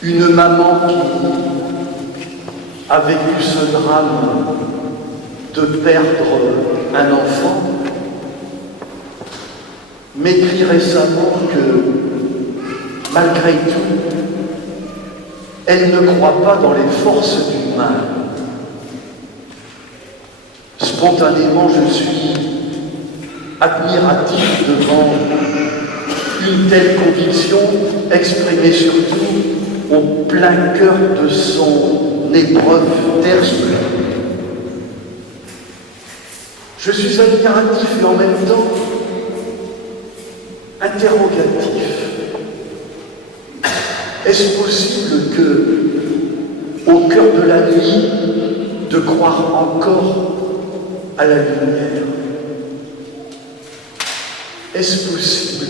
Une maman qui a vécu ce drame de perdre un enfant m'écrit récemment que, malgré tout, elle ne croit pas dans les forces du mal. Spontanément, je suis admiratif devant une telle conviction exprimée surtout au plein cœur de son épreuve terrible. Je suis admiratif et en même temps interrogatif. Est-ce possible que, au cœur de la nuit, de croire encore à la lumière? Est-ce possible?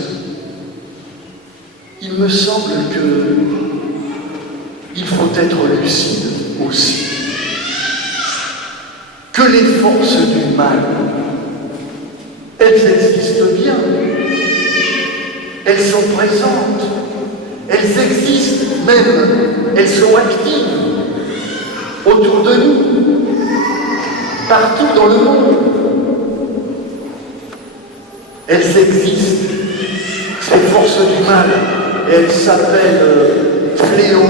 Il me semble qu'il faut être lucide aussi. Que les forces du mal, elles existent bien, elles sont présentes, elles existent même, elles sont actives autour de nous, partout dans le monde. Elles existent, ces forces du mal, et elles s'appellent fléau,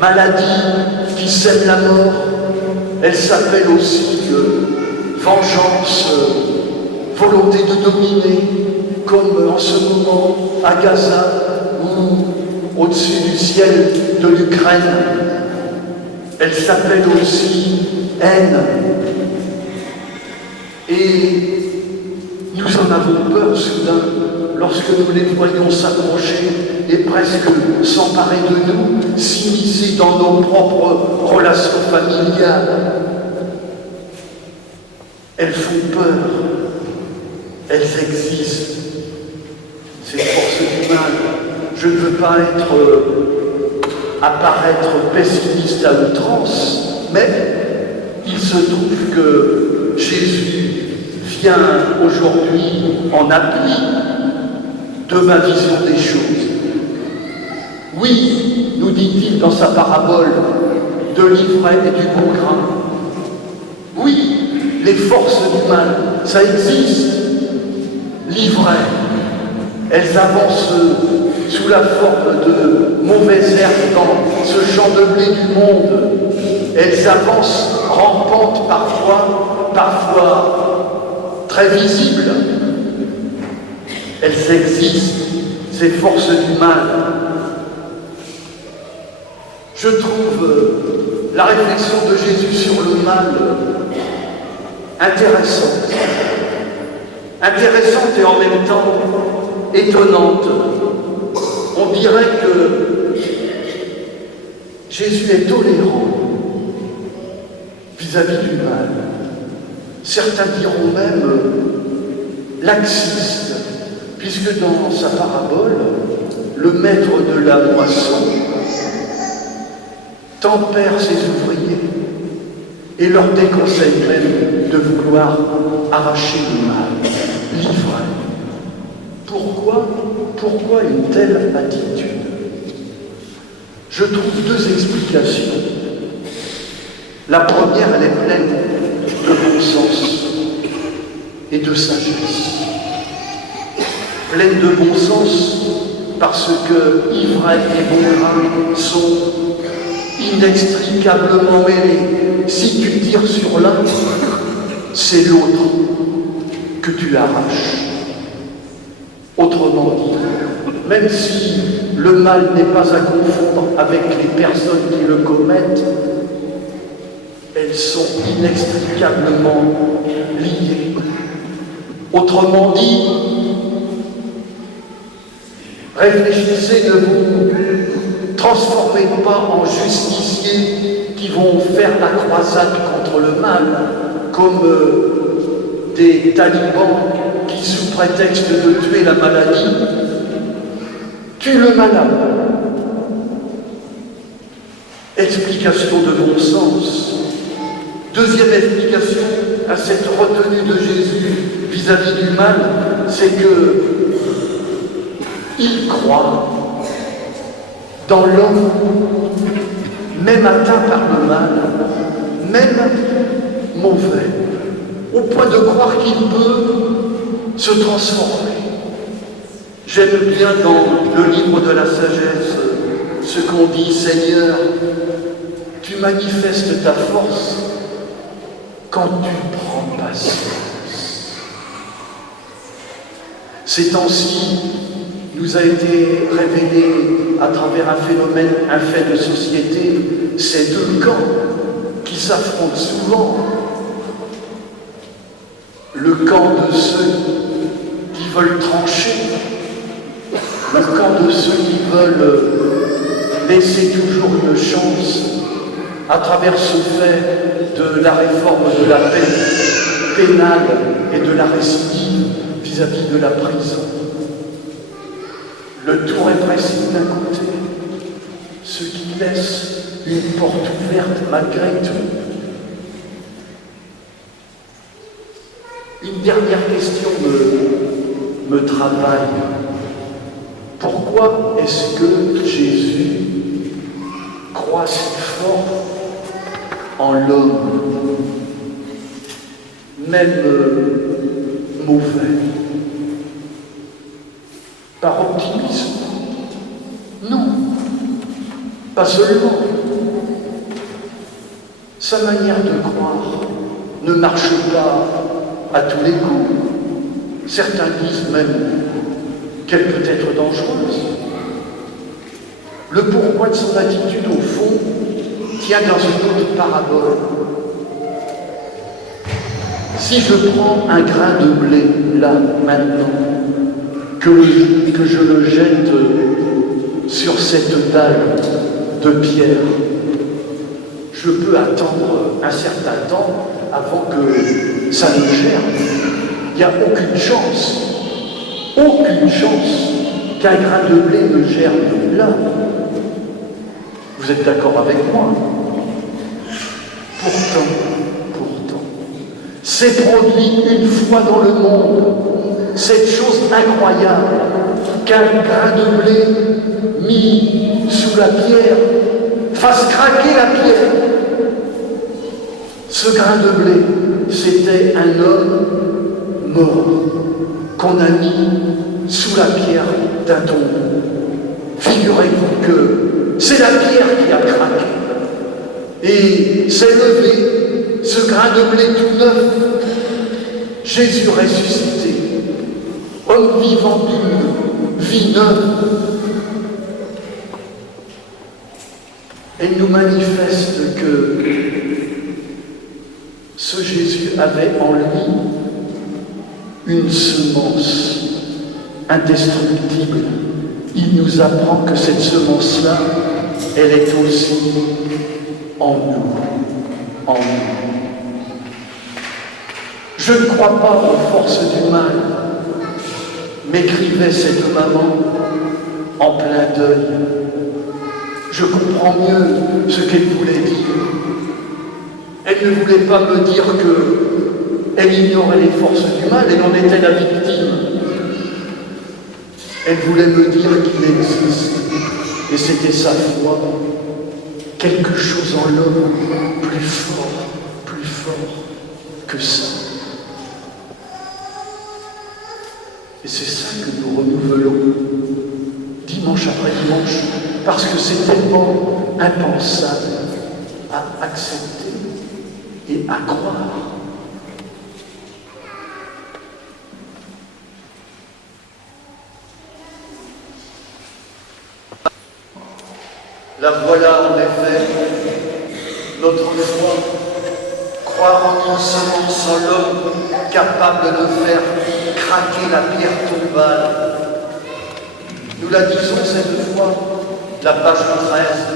maladie qui sème la mort. Elles s'appellent aussi vengeance, volonté de dominer, comme en ce moment à Gaza ou au-dessus du ciel de l'Ukraine. Elles s'appellent aussi haine. Et nous en avons peur soudain lorsque nous les voyons s'approcher et presque s'emparer de nous, s'immiscer dans nos propres relations familiales. Elles font peur, elles existent, ces forces du mal. Je ne veux pas apparaître pessimiste à outrance, mais il se trouve que Jésus vient aujourd'hui en appui de ma vision des choses. Oui, nous dit-il dans sa parabole de l'ivraie et du bon grain. Oui, les forces du mal, ça existe. L'ivraie, elles avancent sous la forme de mauvaises herbes dans ce champ de blé du monde. Elles avancent rampantes parfois très visibles. Elles existent, ces forces du mal. Je trouve la réflexion de Jésus sur le mal intéressante. Intéressante et en même temps étonnante. On dirait que Jésus est tolérant vis-à-vis du mal. Certains diront même laxiste, puisque dans sa parabole, le maître de la moisson tempère ses ouvriers et leur déconseille même de vouloir arracher le mal, l'ivraie. Pourquoi une telle attitude? Je trouve deux explications. La première, elle est pleine de bon sens et de sagesse. Pleine de bon sens parce que ivraie et bon grain sont inextricablement mêlés. Si tu tires sur l'un, c'est l'autre que tu arraches. Autrement dit, même si le mal n'est pas à confondre avec les personnes qui le commettent, elles sont inextricablement liées. Autrement dit, réfléchissez, ne vous transformez pas en justiciers qui vont faire la croisade contre le mal, comme des talibans qui, sous prétexte de tuer la maladie, tuent le malade. Explication de bon sens. Deuxième explication à cette retenue de Jésus vis-à-vis du mal, c'est que il croit dans l'homme, même atteint par le mal, même mauvais, au point de croire qu'il peut se transformer. J'aime bien dans le livre de la sagesse ce qu'on dit: Seigneur, tu manifestes ta force quand tu prends patience. Ces temps-ci, nous a été révélé à travers un phénomène, un fait de société, ces deux camps qui s'affrontent souvent. Le camp de ceux qui veulent trancher, le camp de ceux qui veulent laisser toujours une chance à travers ce fait de la réforme de la peine pénale et de la récidive vis-à-vis de la prison. Le tout répressif d'un côté, ce qui laisse une porte ouverte malgré tout. Une dernière question me travaille. Pourquoi est-ce que Jésus croit si fort en l'homme, même mauvais? Par optimisme? Non, pas seulement. Sa manière de croire ne marche pas à tous les coups. Certains disent même qu'elle peut être dangereuse. Le pourquoi de son attitude, au fond, tient dans une autre parabole. Si je prends un grain de blé, là, maintenant, que je le jette sur cette dalle de pierre, je peux attendre un certain temps avant que ça ne germe. Il n'y a aucune chance qu'un grain de blé ne germe là. Vous êtes d'accord avec moi? Pourtant, c'est produit une fois dans le monde cette chose incroyable qu'un grain de blé mis sous la pierre fasse craquer la pierre. Ce grain de blé, c'était un homme mort qu'on a mis sous la pierre d'un tombeau. Figurez-vous que c'est la pierre qui a craqué et s'est levé ce grain de blé tout neuf. Jésus ressuscité, homme vivant d'une vie neuve. Elle nous manifeste que ce Jésus avait en lui une semence indestructible. Il nous apprend que cette semence-là, elle est aussi en nous. Je ne crois pas aux forces du mal, m'écrivait cette maman en plein deuil. Je comprends mieux ce qu'elle voulait dire. Elle ne voulait pas me dire qu'elle ignorait les forces du mal, elle en était la victime. Elle voulait me dire qu'il existe, et c'était sa foi, quelque chose en l'homme plus fort que ça. Et c'est ça que nous renouvelons dimanche après dimanche, parce que c'est tellement impensable à accepter et à croire. La voilà en effet, notre foi, croire en une semence en l'homme capable de faire craquer la pierre tombale. Nous la disons cette fois, la page 13.